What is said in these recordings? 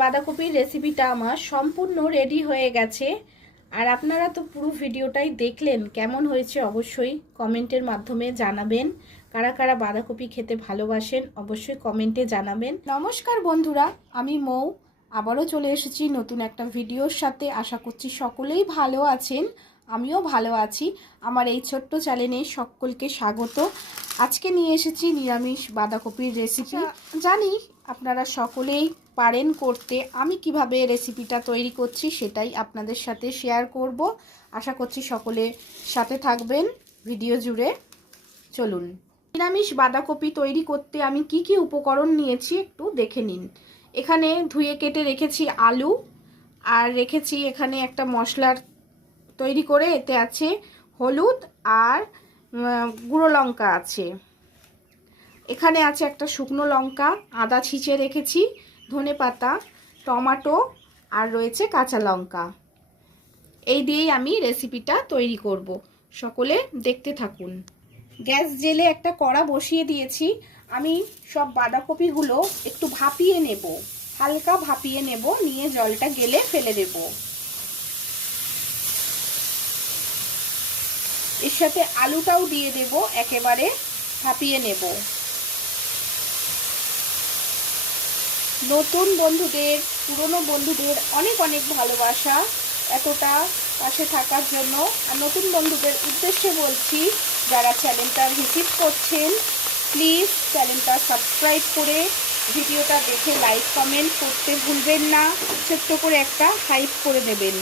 বাঁধাকপির রেসিপিটা আমার সম্পূর্ণ রেডি হয়ে গেছে। আর আপনারা তো পুরো ভিডিওটাই দেখলেন, কেমন হয়েছে অবশ্যই কমেন্টের মাধ্যমে জানাবেন। কারা কারা বাঁধাকপি খেতে ভালোবাসেন অবশ্যই কমেন্টে জানাবেন। নমস্কার বন্ধুরা, আমি মৌ আবারও চলে এসেছি নতুন একটা ভিডিওর সাথে। আশা করছি সকলেই ভালো আছেন, আমিও ভালো আছি। আমার এই ছোট্ট চ্যানেলে সকলকে স্বাগত। আজকে নিয়ে এসেছি নিরামিষ বাঁধাকপির রেসিপি। জানি আপনারা সকলেই পারেন করতে। আমি কিভাবে রেসিপিটা তৈরি করছি সেটাই আপনাদের সাথে শেয়ার করব। আশা করছি সকলে সাথে থাকবেন ভিডিও জুড়ে। চলুন, নিরামিষ বাঁধাকপি তৈরি করতে আমি কি কি উপকরণ নিয়েছি একটু দেখে নিন। এখানে ধুয়ে কেটে রেখেছি আলু, আর রেখেছি এখানে একটা মশলার তৈরি করে, এতে আছে হলুদ আর গুঁড়ো লঙ্কা আছে। এখানে আছে একটা শুকনো লঙ্কা, আদা ছিঁচে রেখেছি, ধনেপাতা, টমেটো আর রয়েছে কাঁচা লঙ্কা। এই দিয়েই আমি রেসিপিটা তৈরি করব। সকলে দেখতে থাকুন। গ্যাস জেলে একটা কড়া বসিয়ে দিয়েছি। আমি সব বাঁধাকপিগুলো একটু ভাপিয়ে নেব, হালকা ভাপিয়ে নেব, নিয়ে জলটা গেলে ফেলে দেব। এর সাথে আলুটাও দিয়ে দেব, একেবারে ভাপিয়ে নেব। নতুন বন্ধুদের, পুরনো বন্ধুদের অনেক অনেক ভালোবাসা এতটা পাশে থাকার জন্য। আর নতুন বন্ধুদের উদ্দেশ্যে বলছি, যারা চ্যানেলটা ভিজিট করছেন প্লিজ চ্যানেলটা সাবস্ক্রাইব করে ভিডিওটা দেখে লাইক কমেন্ট করতে ভুলবেন না। ছোট্ট করে একটা হাইপ করে দেবেন।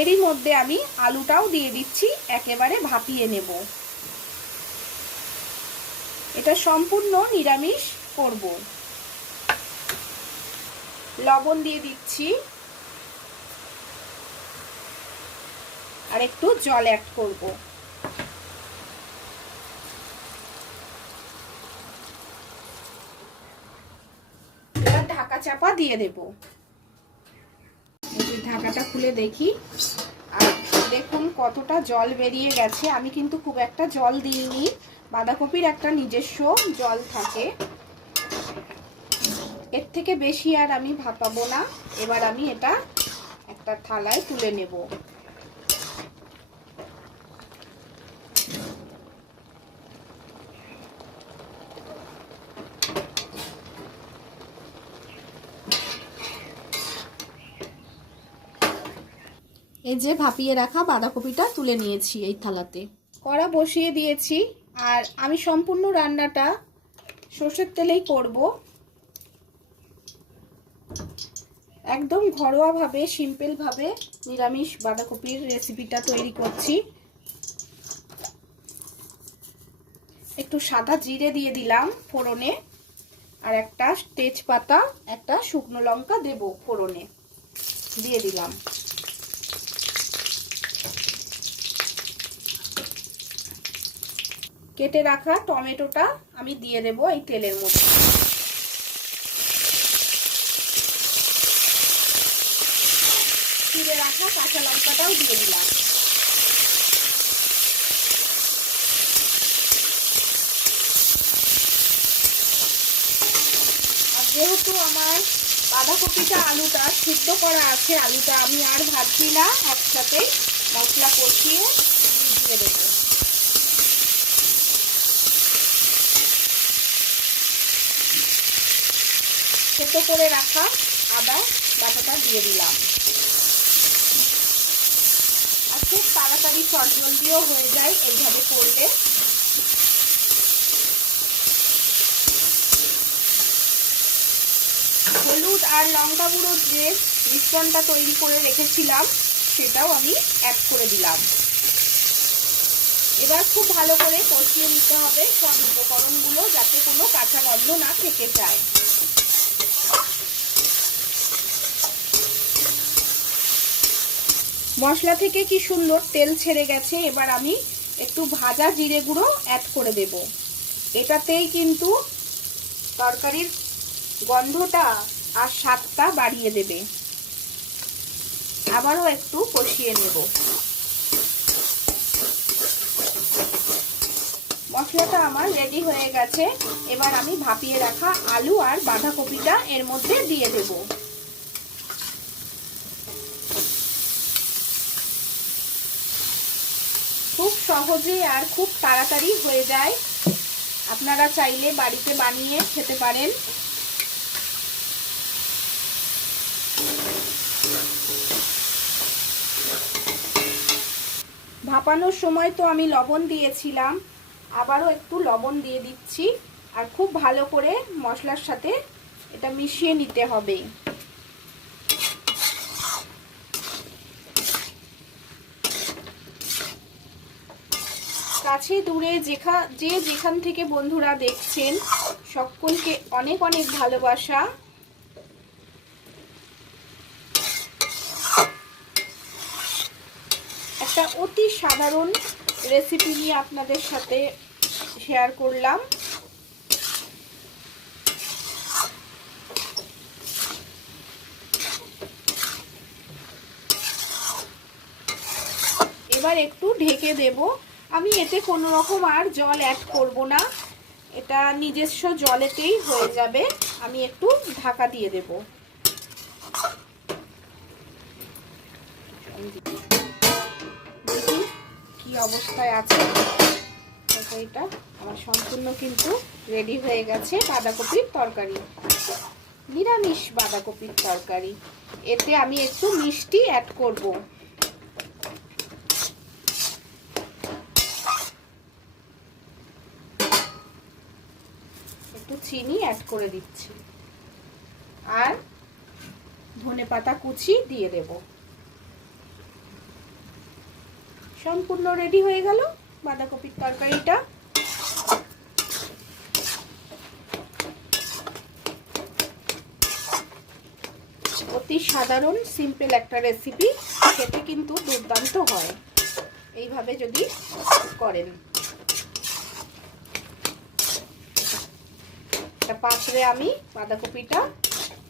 এরই মধ্যে আমি আলুটাও দিয়ে দিচ্ছি, একেবারে ভাপিয়ে নেব। এটা সম্পূর্ণ নিরামিষ করব। লবণ দিয়ে দিচ্ছি আর একটু জল অ্যাড করব। এবার ঢাকা চাপা দিয়ে দেব। ঢাকাটা খুলে দেখি, আর দেখুন কতটা জল বেরিয়ে গেছে। আমি কিন্তু খুব একটা জল দিইনি, বাঁধাকপির একটা নিজস্ব জল থাকে, এর থেকে বেশি আর আমি ভাপাবো না। এবার আমি এটা একটা থালায় তুলে নেব। এই যে ভাপিয়ে রাখা বাঁধাকপিটা তুলে নিয়েছি এই থালাতে। কড়া বসিয়ে দিয়েছি, আর আমি সম্পূর্ণ রান্নাটা সর্ষের তেলেই করব। একদম ঘরোয়াভাবে, সিম্পলভাবে নিরামিষ বাঁধাকপির রেসিপিটা তৈরি করছি। একটু সাদা জিরে দিয়ে দিলাম ফোড়নে, আর একটা তেজপাতা, একটা শুকনো লঙ্কা দেব ফোড়নে, দিয়ে দিলাম। কেটে রাখা টমেটোটা আমি দিয়ে দেব এই তেলের মধ্যে। চিড়ে রাখা কাঁচা লঙ্কাটাও দিয়ে দিলাম। আর যেহেতু আমার বাঁধাকপিটা আলুটা সিদ্ধ করা আছে, আলুটা আমি আর ভাজছি না, একসাথে মশলা কষিয়ে দিয়ে দেবো। সেদ্ধ করে রাখা আদা বাটাটা দিয়ে দিলাম। আর খুব তাড়াতাড়ি চটজলদিও হয়ে যায় এইভাবে করলে। হলুদ আর লঙ্কা গুঁড়োর যে মিশ্রণটা তৈরি করে রেখেছিলাম সেটাও আমি অ্যাড করে দিলাম। এবার খুব ভালো করে কষিয়ে নিতে হবে সব উপকরণগুলো, যাতে কোনো কাঁচা গন্ধ না থেকে যায়। মশলা থেকে কি সুন্দর তেল ছেড়ে গেছে। এবার আমি একটু ভাজা জিরে গুঁড়ো অ্যাড করে দেব। এটাতেই কিন্তু তরকারির গন্ধটা আর স্বাদটা বাড়িয়ে দেবে। আবারও একটু কষিয়ে নেব। মশলাটা আমার রেডি হয়ে গেছে। এবার আমি ভাপিয়ে রাখা আলু আর বাঁধাকপিটা এর মধ্যে দিয়ে দেব। খুব সহজে আর খুব তাড়াতাড়ি হয়ে যায়। আপনারা চাইলে বাড়িতে বানিয়ে খেতে পারেন। ভাপানোর সময় তো আমি লবণ দিয়েছিলাম, আবারও একটু লবণ দিয়ে দিচ্ছি। আর খুব ভালো করে মশলার সাথে এটা মিশিয়ে নিতে হবে। কাছে দূরে যে যেখান থেকে বন্ধুরা দেখছেন সকলকে অনেক অনেক ভালোবাসা। একটা অতি সাধারণ রেসিপি নিয়ে আপনাদের সাথে শেয়ার করলাম। এবার একটু ঢেকে দেব। আমি এতে কোনো রকম আর জল অ্যাড করব না, এটা নিজস্ব জলেতেই হয়ে যাবে। আমি একটু ঢাকা দিয়ে দেব। দেখি কি অবস্থায় আছে তরকারিটা। আমার সম্পূর্ণ কিন্তু রেডি হয়ে গেছে বাঁধাকপির তরকারি, নিরামিষ বাঁধাকপির তরকারি। এতে আমি একটু মিষ্টি অ্যাড করব। একটু চিনি অ্যাড করে দিচ্ছি আর ধনেপাতা কুচি দিয়ে দেব। সম্পূর্ণ রেডি হয়ে গেল বাঁধাকপির তরকারিটা। অতি সাধারণ সিম্পল একটা রেসিপি, খেতে কিন্তু দুর্দান্ত হয় এইভাবে যদি করেন। একটা পাত্রে আমি বাঁধাকপিটা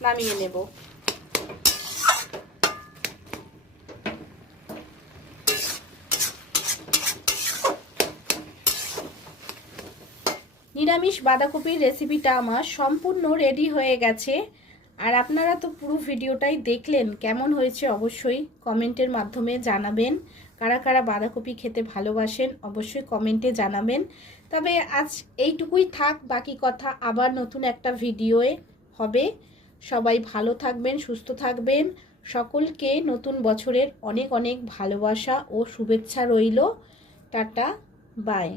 নামিয়ে নেব। নিরামিষ বাঁধাকপির রেসিপিটা আমার সম্পূর্ণ রেডি হয়ে গেছে। আর আপনারা তো পুরো ভিডিওটাই দেখলেন, কেমন হয়েছে অবশ্যই কমেন্টের মাধ্যমে জানাবেন। কারা কারা বাঁধাকপি খেতে ভালোবাসেন অবশ্যই কমেন্টে জানাবেন। তবে আজ এইটুকুই থাক, বাকি কথা আবার নতুন একটা ভিডিওয়ে হবে। সবাই ভালো থাকবেন, সুস্থ থাকবেন। সকলকে নতুন বছরের অনেক অনেক ভালোবাসা ও শুভেচ্ছা রইল। Tata, by.